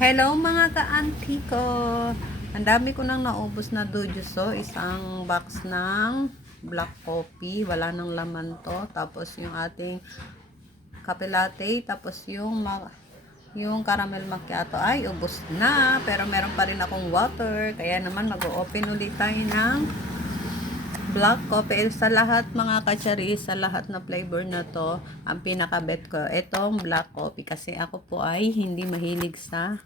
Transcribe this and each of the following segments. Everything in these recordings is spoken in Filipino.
Hello mga ka-auntie ko! Ang dami ko nang naubos na dojuso. Isang box ng black coffee. Wala nang laman to. Tapos yung ating kape latte. Tapos yung caramel macchiato ay ubos na. Pero meron pa rin akong water. Kaya naman mag-open ulit tayo ng black coffee. Sa lahat mga katsari, sa lahat na flavor na to, ang pinaka-bet ko itong black coffee. Kasi ako po ay hindi mahilig sa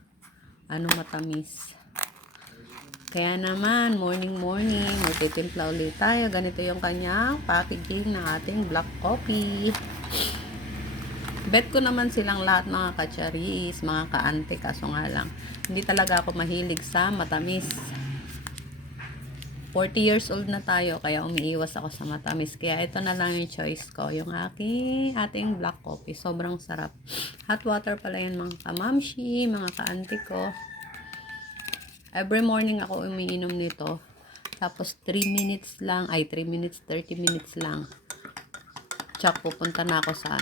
matamis. Kaya naman, morning, magtitimpla ulit tayo. Ganito yung kanyang packaging ng ating black coffee. Bet ko naman silang lahat mga kacharis, mga kaante, kaso nga lang, hindi talaga ako mahilig sa matamis. 40 years old na tayo, kaya umiiwas ako sa matamis. Kaya ito na lang yung choice ko, yung ating black coffee. Sobrang sarap. Hot water pala yan mga kamamshi, mga kaante ko. Every morning ako umiinom nito. Tapos 3 minutes lang, 3 minutes, 30 minutes lang. Tsaka pupunta na ako sa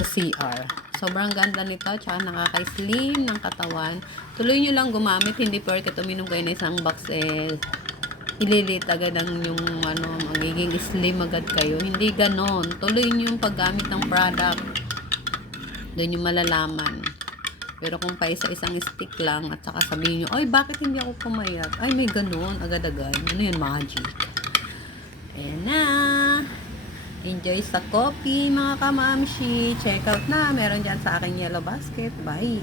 CR. Sobrang ganda nito, tsaka nakaka-slim ng katawan. Tuloy nyo lang gumamit, hindi porket uminom kayo na isang box ililit agad ang yung magiging slim agad kayo. Hindi ganon. Tuloy nyo yung paggamit ng product. Doon yung malalaman. Pero kung pa isa-isang stick lang at saka sabihin nyo, ay bakit hindi ako pumayat? Ay may ganun, agad-agad. Ano yun, magic. Ayan na. Enjoy sa coffee mga kamamshi. Check out na. Meron dyan sa aking yellow basket. Bye.